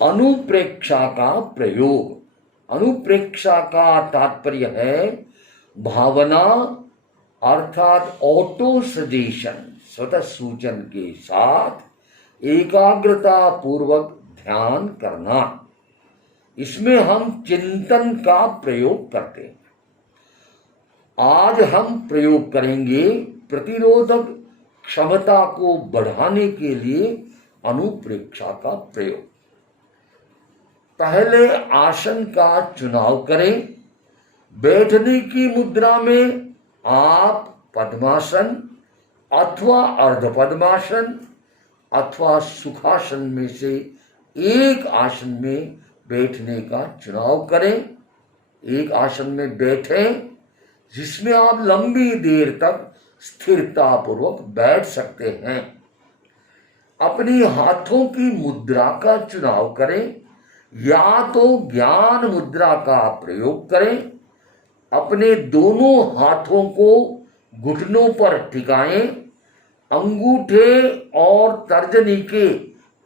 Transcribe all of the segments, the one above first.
अनुप्रेक्षा का प्रयोग। अनुप्रेक्षा का तात्पर्य है भावना अर्थात ऑटो सजेशन, स्वतः सूचन के साथ एकाग्रता पूर्वक ध्यान करना। इसमें हम चिंतन का प्रयोग करते हैं। आज हम प्रयोग करेंगे प्रतिरोधक क्षमता को बढ़ाने के लिए अनुप्रेक्षा का प्रयोग। पहले आसन का चुनाव करें। बैठने की मुद्रा में आप पद्मासन अथवा अर्धपद्मासन अथवा सुखासन में से एक आसन में बैठने का चुनाव करें। एक आसन में बैठें जिसमें आप लंबी देर तक स्थिरता पूर्वक बैठ सकते हैं। अपनी हाथों की मुद्रा का चुनाव करें, या तो ज्ञान मुद्रा का प्रयोग करें। अपने दोनों हाथों को घुटनों पर टिकाएं। अंगूठे और तर्जनी के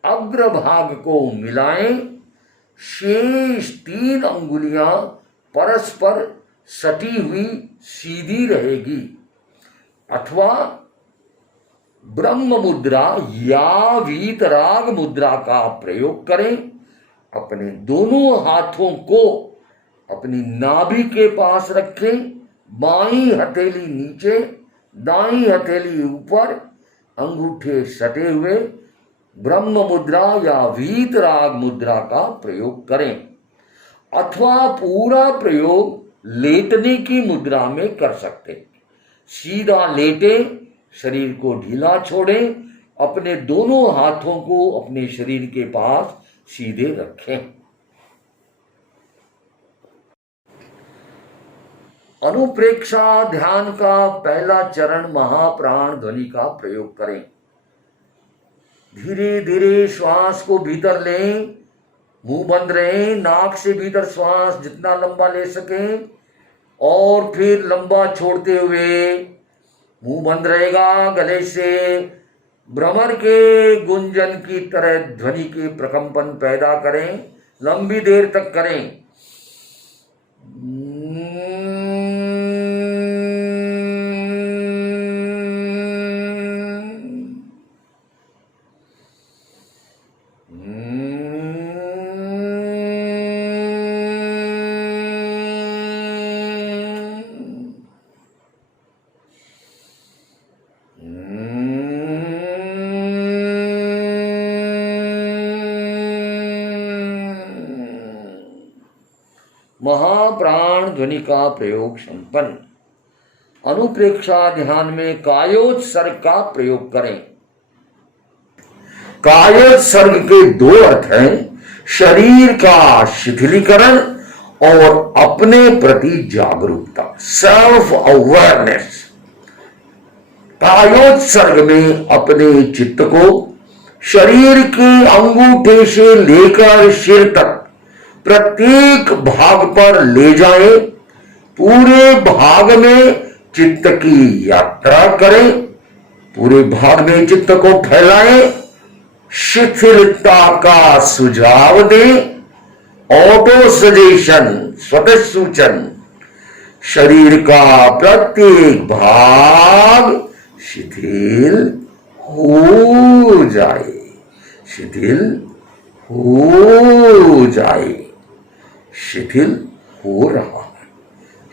अग्रभाग को मिलाएं। शेष 3 अंगुलियां परस्पर सटी हुई सीधी रहेगी। अथवा ब्रह्म मुद्रा या वीतराग मुद्रा का प्रयोग करें। अपने दोनों हाथों को अपनी नाभि के पास रखें। बाईं हथेली नीचे, दाईं हथेली ऊपर, अंगूठे सटे हुए ब्रह्म मुद्रा या वीतराग मुद्रा का प्रयोग करें। अथवा पूरा प्रयोग लेटने की मुद्रा में कर सकते हैं। सीधा लेटे, शरीर को ढीला छोड़ें, अपने दोनों हाथों को अपने शरीर के पास सीधे रखें। अनुप्रेक्षा ध्यान का पहला चरण महाप्राण ध्वनि का प्रयोग करें। धीरे धीरे श्वास को भीतर लें। मुंह बंद रहे। नाक से भीतर श्वास जितना लंबा ले सकें और फिर लंबा छोड़ते हुए मुंह बंद रहेगा। गले से भ्रमर के गुंजन की तरह ध्वनि के प्रकंपन पैदा करें। लंबी देर तक करें। महाप्राण ध्वनि का प्रयोग संपन्न। अनुप्रेक्षा ध्यान में कायोत्सर्ग का प्रयोग करें। कायोत्सर्ग के 2 अर्थ हैं, शरीर का शिथिलीकरण और अपने प्रति जागरूकता, सेल्फ अवेयरनेस। कायोत्सर्ग में अपने चित्त को शरीर के अंगूठे से लेकर सिर तक प्रत्येक भाग पर ले जाएं। पूरे भाग में चित्त की यात्रा करें। पूरे भाग में चित्त को फैलाएं। शिथिलता का सुझाव दें। ऑटो सजेशन, स्वतः सूचन। शरीर का प्रत्येक भाग शिथिल हो जाए, शिथिल हो जाए। शिथिल हो रहा है,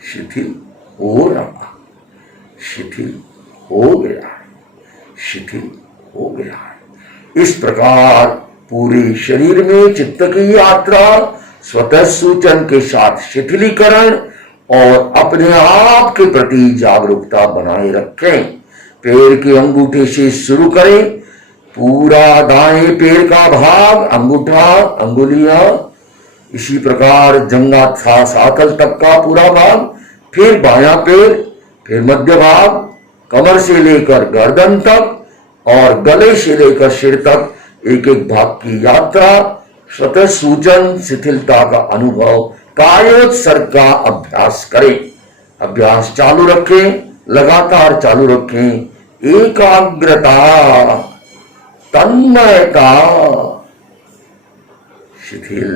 शिथिल हो रहा है, शिथिल हो गया है, शिथिल हो गया है। इस प्रकार पूरे शरीर में चित्त की यात्रा स्वतः सूचन के साथ शिथिलीकरण और अपने आप के प्रति जागरूकता बनाए रखें। पैर के अंगूठे से शुरू करें। पूरा दाएं पैर का भाग, अंगूठा, अंगुलियां, इसी प्रकार जंघा सातल तक का पूरा भाग, फिर बायां पैर, फिर मध्य भाग, कमर से लेकर गर्दन तक और गले से लेकर सिर तक एक एक भाग की यात्रा, स्वतः सूचन, शिथिलता का अनुभव, कायोत्सर्ग का अभ्यास करें। अभ्यास चालू रखें, लगातार चालू रखें। एकाग्रता, तन्मयता, शिथिल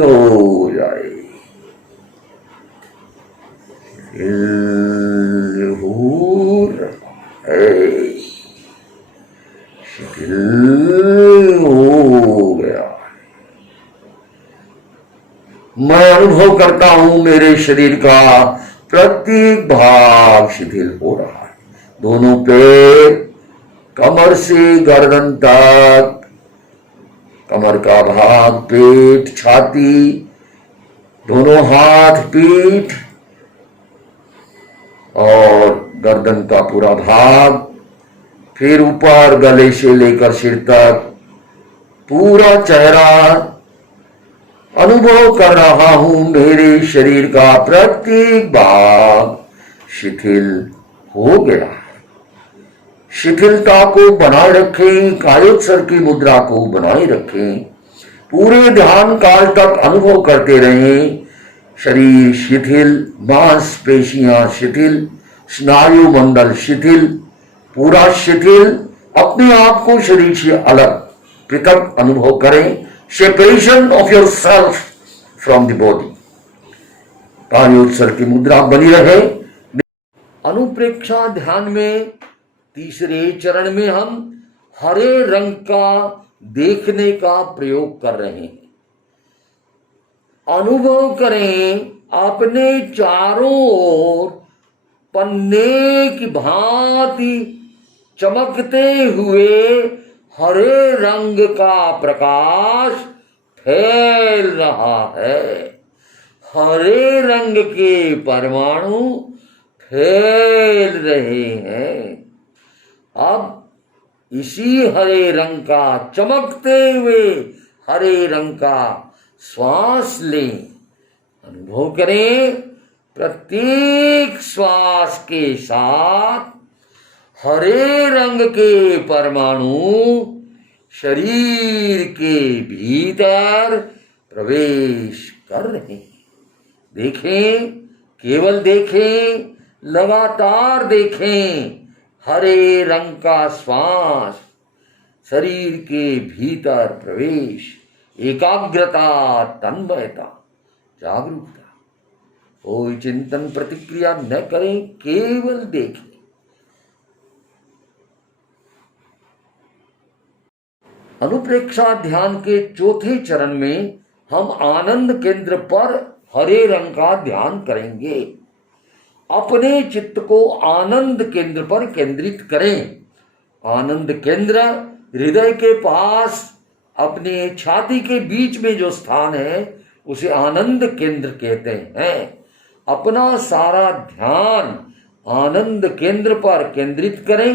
हो जाए, शिथिल हो रहा है, शिथिल हो गया। मैं अनुभव करता हूं मेरे शरीर का प्रत्येक भाग शिथिल हो रहा है। दोनों पैर, कमर से गर्दन तक, कमर का भाग, पेट, छाती, दोनों हाथ, पीठ और गर्दन का पूरा भाग, फिर ऊपर गले से लेकर सिर तक पूरा चेहरा। अनुभव कर रहा हूं मेरे शरीर का प्रत्येक भाग शिथिल हो गया। शिथिलता को बनाए रखें, कायोत्सर्ग की मुद्रा को बनाए रखें, पूरे ध्यान काल तक अनुभव करते रहें। शरीर शिथिल, मांसपेशियां शिथिल, स्नायु मंडल शिथिल, पूरा शिथिल। अपने आप को शरीर से अलग पृथक अनुभव करें। Separation of yourself from the body. कायोत्सर्ग की मुद्रा बनी रहे। अनुप्रेक्षा ध्यान में तीसरे चरण में हम हरे रंग का देखने का प्रयोग कर रहे हैं। अनुभव करें अपने चारों ओर पन्ने की भांति चमकते हुए हरे रंग का प्रकाश फैल रहा है। हरे रंग के परमाणु फैल रहे हैं। अब इसी हरे रंग का, चमकते हुए हरे रंग का श्वास लें। अनुभव करें प्रत्येक श्वास के साथ हरे रंग के परमाणु शरीर के भीतर प्रवेश कर रहे हैं। देखें, केवल देखें, लगातार देखें। हरे रंग का श्वास शरीर के भीतर प्रवेश, एकाग्रता, तन्मयता, जागरूकता। कोई चिंतन प्रतिक्रिया न करें, केवल देखें। अनुप्रेक्षा ध्यान के चौथे चरण में हम आनंद केंद्र पर हरे रंग का ध्यान करेंगे। अपने चित्त को आनंद केंद्र पर केंद्रित करें। आनंद केंद्र हृदय के पास, अपने छाती के बीच में जो स्थान है उसे आनंद केंद्र कहते हैं। अपना सारा ध्यान आनंद केंद्र पर केंद्रित करें।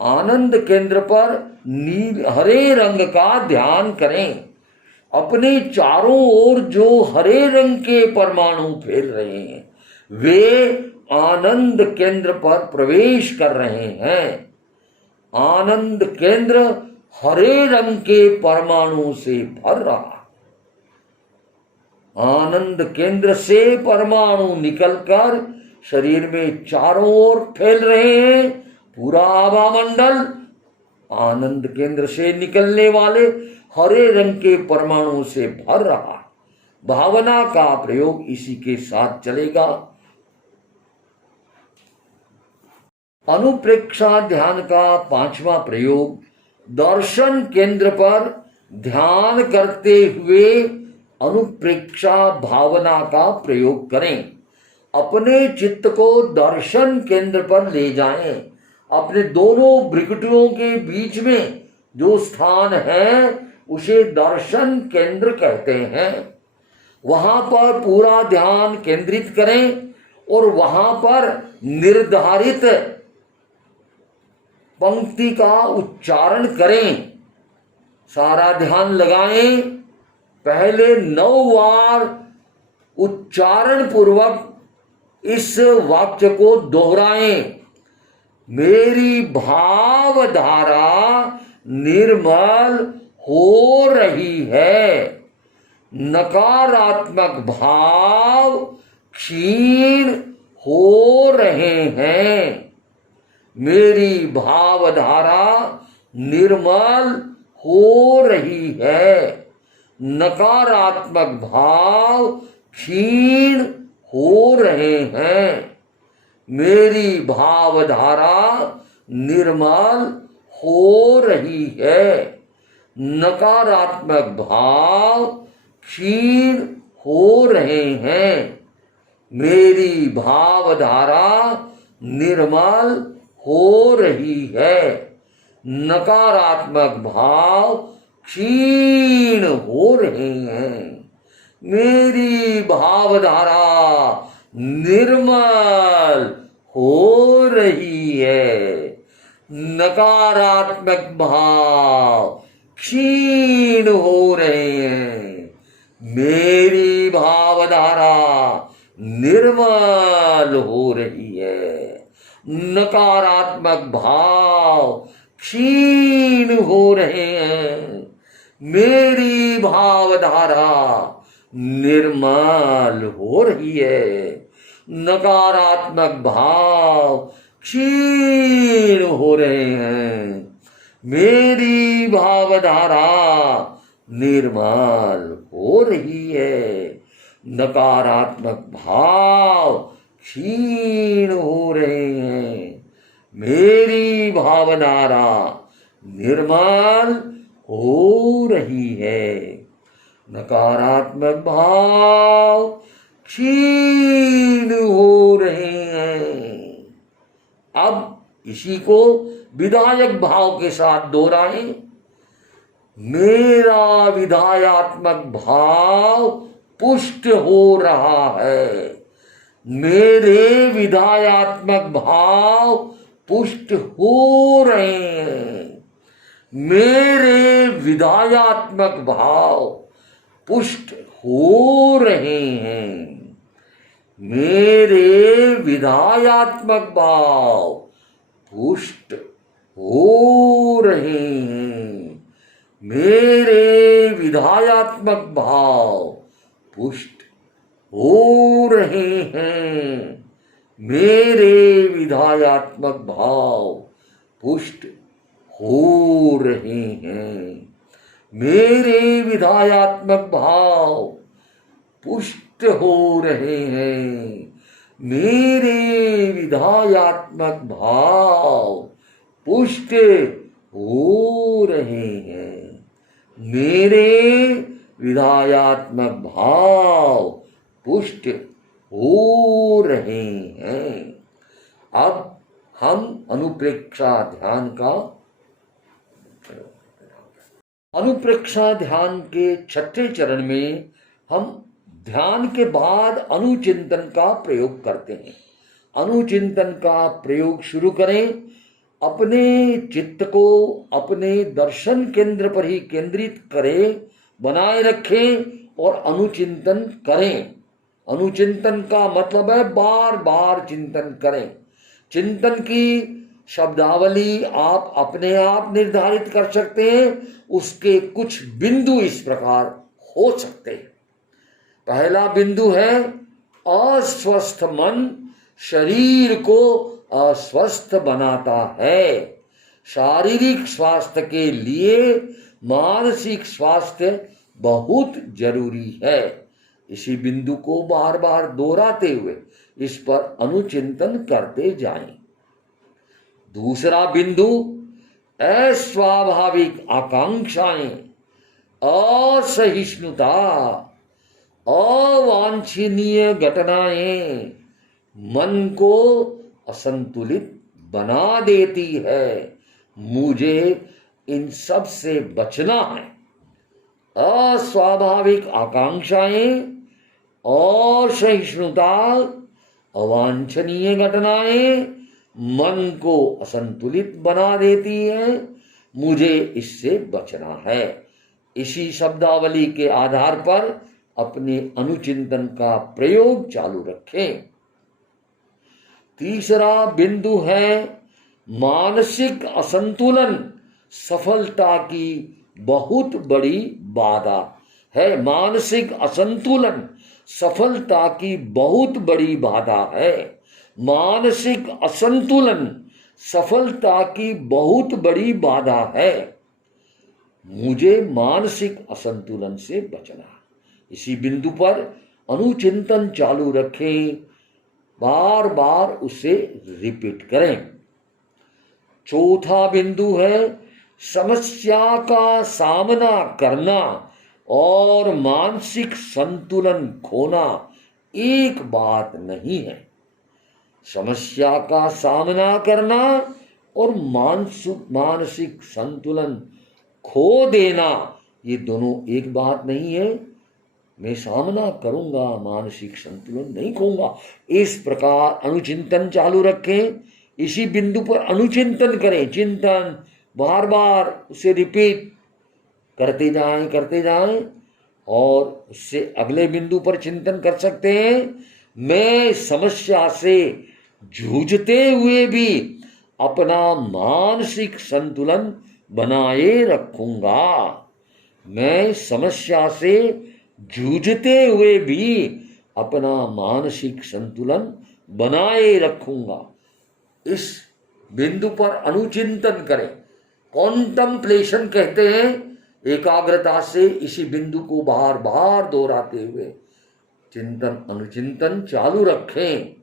आनंद केंद्र पर नील हरे रंग का ध्यान करें। अपने चारों ओर जो हरे रंग के परमाणु फैल रहे हैं वे आनंद केंद्र पर प्रवेश कर रहे हैं। आनंद केंद्र हरे रंग के परमाणु से भर रहा। आनंद केंद्र से परमाणु निकलकर शरीर में चारों ओर फैल रहे हैं। पूरा आभा मंडल आनंद केंद्र से निकलने वाले हरे रंग के परमाणु से भर रहा। भावना का प्रयोग इसी के साथ चलेगा। अनुप्रेक्षा ध्यान का पांचवा प्रयोग, दर्शन केंद्र पर ध्यान करते हुए अनुप्रेक्षा भावना का प्रयोग करें। अपने चित्त को दर्शन केंद्र पर ले जाएं। अपने दोनों भ्रुकुटियों के बीच में जो स्थान है उसे दर्शन केंद्र कहते हैं। वहां पर पूरा ध्यान केंद्रित करें और वहां पर निर्धारित पंक्ति का उच्चारण करें। सारा ध्यान लगाएं। पहले 9 बार उच्चारण पूर्वक इस वाक्य को दोहराएं। मेरी भावधारा निर्मल हो रही है। नकारात्मक भाव क्षीण हो रहे हैं। मेरी भावधारा निर्मल हो रही है, नकारात्मक भाव क्षीण हो रहे हैं। मेरी भावधारा निर्मल हो रही है, नकारात्मक भाव क्षीण हो रहे हैं। मेरी भावधारा निर्मल हो रही है, नकारात्मक भाव क्षीण हो रहे हैं। मेरी भावधारा निर्मल हो रही है, नकारात्मक भाव क्षीण हो रहे हैं। मेरी भावधारा निर्मल हो रही है, नकारात्मक भाव क्षीण हो रहे हैं। मेरी भावधारा निर्मल हो रही है, नकारात्मक भाव क्षीण हो रहे हैं। मेरी भावधारा निर्मल हो रही है, नकारात्मक भाव क्षीण हो रहे हैं। मेरी भावधारा निर्मल हो रही है, नकारात्मक भाव क्षीण हो रहे हैं। अब इसी को विधायक भाव के साथ दोहराएं। मेरा विधायात्मक भाव पुष्ट हो रहा है, मेरे विधायात्मक भाव पुष्ट हो रहे हैं। मेरे विधायात्मक भाव पुष्ट हो रहे हैं। मेरे विधायात्मक भाव पुष्ट हो रहे हैं। मेरे विधायात्मक भाव पुष्ट हो रहे हैं। मेरे विधायात्मक भाव पुष्ट हो रहे हैं। मेरे विधायात्मक भाव पुष्ट हो रहे हैं। मेरे विधायात्मक भाव पुष्ट हो रहे हैं। मेरे विधायात्मक भाव पुष्ट हो रहे हैं। अब हम अनुप्रेक्षा ध्यान का अनुप्रेक्षा ध्यान के छठे चरण में हम ध्यान के बाद अनुचिंतन का प्रयोग करते हैं। अनुचिंतन का प्रयोग शुरू करें। अपने चित्त को अपने दर्शन केंद्र पर ही केंद्रित करें, बनाए रखें और अनुचिंतन करें। अनुचिंतन का मतलब है बार बार चिंतन करें। चिंतन की शब्दावली आप अपने आप निर्धारित कर सकते हैं। उसके कुछ बिंदु इस प्रकार हो सकते हैं। पहला बिंदु है अस्वस्थ मन शरीर को अस्वस्थ बनाता है। शारीरिक स्वास्थ्य के लिए मानसिक स्वास्थ्य बहुत जरूरी है। इसी बिंदु को बार बार दोहराते हुए इस पर अनुचिंतन करते जाएं। दूसरा बिंदु अस्वाभाविक आकांक्षाएं, असहिष्णुता, अवांछनीय घटनाएं मन को असंतुलित बना देती है। मुझे इन सब से बचना है। अस्वाभाविक आकांक्षाएं, असहिष्णुता, अवांछनीय घटनाएं मन को असंतुलित बना देती है। मुझे इससे बचना है। इसी शब्दावली के आधार पर अपने अनुचिंतन का प्रयोग चालू रखें। तीसरा बिंदु है मानसिक असंतुलन सफलता की बहुत बड़ी बाधा है। मानसिक असंतुलन सफलता की बहुत बड़ी बाधा है। मानसिक असंतुलन सफलता की बहुत बड़ी बाधा है। मुझे मानसिक असंतुलन से बचना। इसी बिंदु पर अनुचिंतन चालू रखें, बार बार उसे रिपीट करें। चौथा बिंदु है समस्या का सामना करना और मानसिक संतुलन खोना एक बात नहीं है। समस्या का सामना करना और मानसिक संतुलन खो देना ये दोनों एक बात नहीं है। मैं सामना करूंगा, मानसिक संतुलन नहीं खोऊंगा। इस प्रकार अनुचिंतन चालू रखें, इसी बिंदु पर अनुचिंतन करें, चिंतन बार बार उसे रिपीट करते जाएं और उससे अगले बिंदु पर चिंतन कर सकते हैं, मैं समस्या से जूझते हुए भी अपना मानसिक संतुलन बनाए रखूंगा। मैं समस्या से जूझते हुए भी अपना मानसिक संतुलन बनाए रखूंगा। इस बिंदु पर अनुचिंतन करें, कॉन्टम्पलेशन कहते हैं। एकाग्रता से इसी बिंदु को बार बार दोहराते हुए चिंतन अनुचिंतन चालू रखें।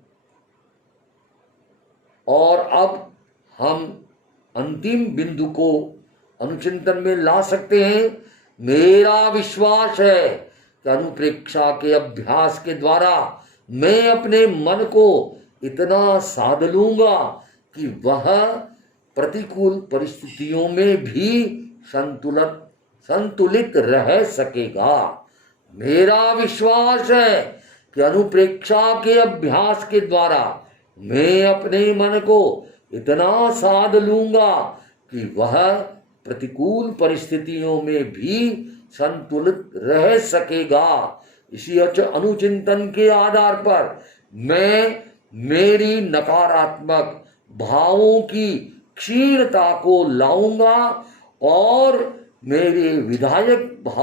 और अब हम अंतिम बिंदु को अनुचिंतन में ला सकते हैं। मेरा विश्वास है कि अनुप्रेक्षा के अभ्यास के द्वारा मैं अपने मन को इतना साध लूंगा कि वह प्रतिकूल परिस्थितियों में भी संतुलित रह सकेगा। मेरा विश्वास है कि अनुप्रेक्षा के अभ्यास के द्वारा मैं अपने मन को इतना साध लूंगा कि वह प्रतिकूल परिस्थितियों में भी संतुलित रह सकेगा। इसी अनुचिंतन के आधार पर मैं मेरी नकारात्मक भावों की क्षीणता को लाऊंगा और मेरे विधायात्मक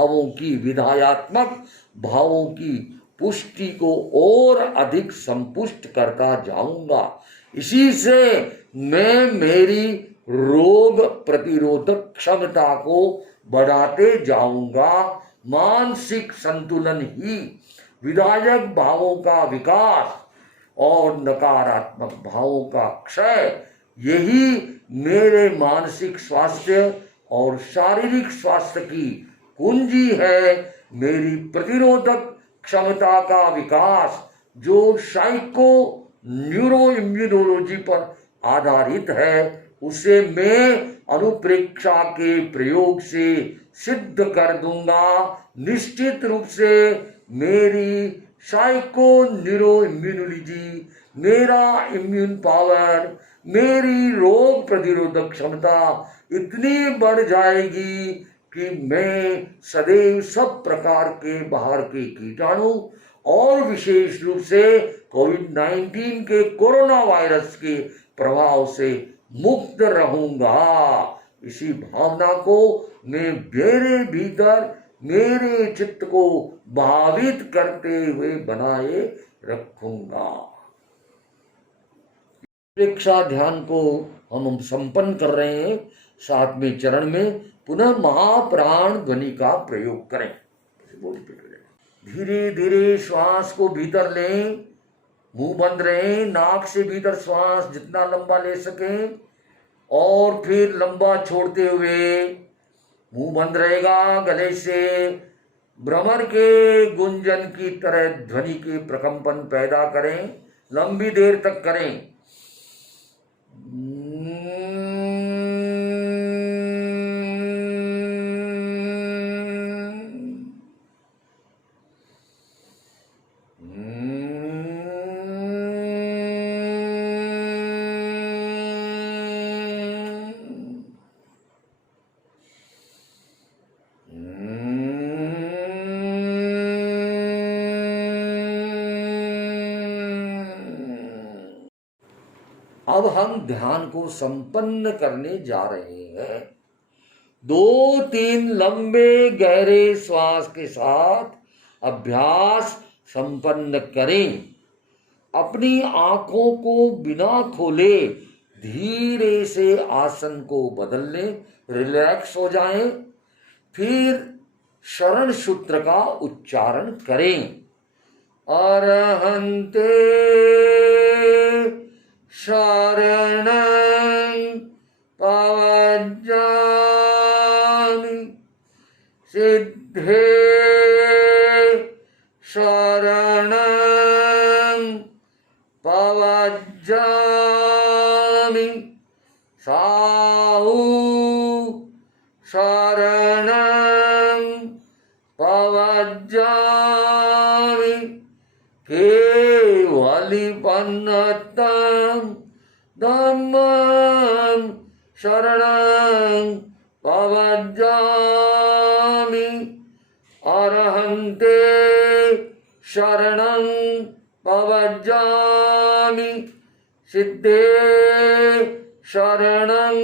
भावों की पुष्टि को और अधिक संपुष्ट करता जाऊंगा। इसी से मैं मेरी रोग प्रतिरोधक क्षमता को बढ़ाते जाऊंगा। मानसिक संतुलन ही विधायक भावों का विकास और नकारात्मक भावों का क्षय, यही मेरे मानसिक स्वास्थ्य और शारीरिक स्वास्थ्य की कुंजी है। मेरी प्रतिरोधक क्षमता का विकास जो साइको न्यूरो इम्यूनोलॉजी पर आधारित है, उसे मैं अनुप्रेक्षा के प्रयोग से सिद्ध कर दूंगा। निश्चित रूप से मेरी साइको न्यूरो इम्यूनोलॉजी, मेरा इम्यून पावर, मेरी रोग प्रतिरोधक क्षमता इतनी बढ़ जाएगी कि मैं सदैव सब प्रकार के बाहर के कीटाणु और विशेष रूप से कोविड-19 के कोरोना वायरस के प्रभाव से मुक्त रहूंगा। इसी भावना को मैं मेरे भीतर मेरे चित्त को भावित करते हुए बनाए रखूंगा। प्रेक्षा ध्यान को हम संपन्न कर रहे हैं। 7वें चरण में पुनः महाप्राण ध्वनि का प्रयोग करें। धीरे धीरे श्वास को भीतर लें, मुंह बंद रहे, नाक से भीतर श्वास जितना लंबा ले सकें और फिर लंबा छोड़ते हुए मुंह बंद रहेगा। गले से भ्रमर के गुंजन की तरह ध्वनि के प्रकंपन पैदा करें, लंबी देर तक करें। अब हम ध्यान को संपन्न करने जा रहे हैं। 2-3 लंबे गहरे श्वास के साथ अभ्यास संपन्न करें। अपनी आंखों को बिना खोले धीरे से आसन को बदल लें, रिलैक्स हो जाएं। फिर शरण सूत्र का उच्चारण करें। अरहन्ते शरणं पवज्जामि सिद्धे शरणं पवज्जामि साहु शरणं पवज्जामि केवलिपन्नतं धम्मं शरणं पवज्जामि अरहन्ते शरणं पवज्जामि सिद्धे शरणं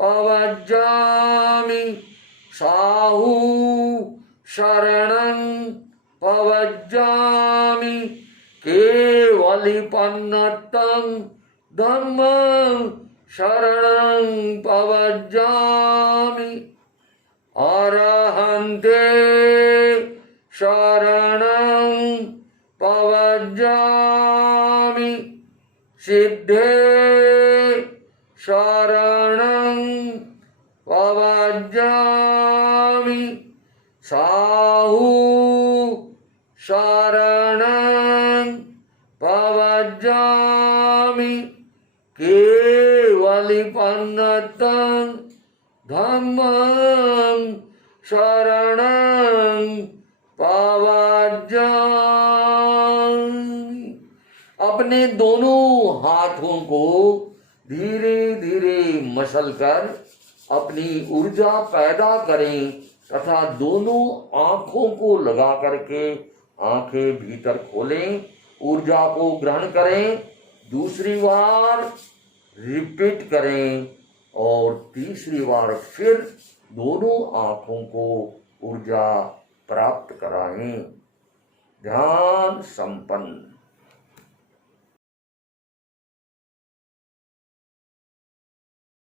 पवज्जामि साहु शरणं पवज्जामि केवलिपन्नतं धम्मं शरणं पवज्जामि अरहन्ते शरणं पवज्जामि सिद्धे शरणं पवज्जामि साहु शरणं पवज्जामि केवलिपन्नतं धम्मं शरणं पवज्जामि। अपने दोनों हाथों को धीरे धीरे मसलकर अपनी ऊर्जा पैदा करें तथा दोनों आंखों को लगा करके आंखें भीतर खोलें, ऊर्जा को ग्रहण करें, दूसरी बार रिपीट करें और तीसरी बार फिर दोनों आंखों को ऊर्जा प्राप्त कराएं। ध्यान संपन्न।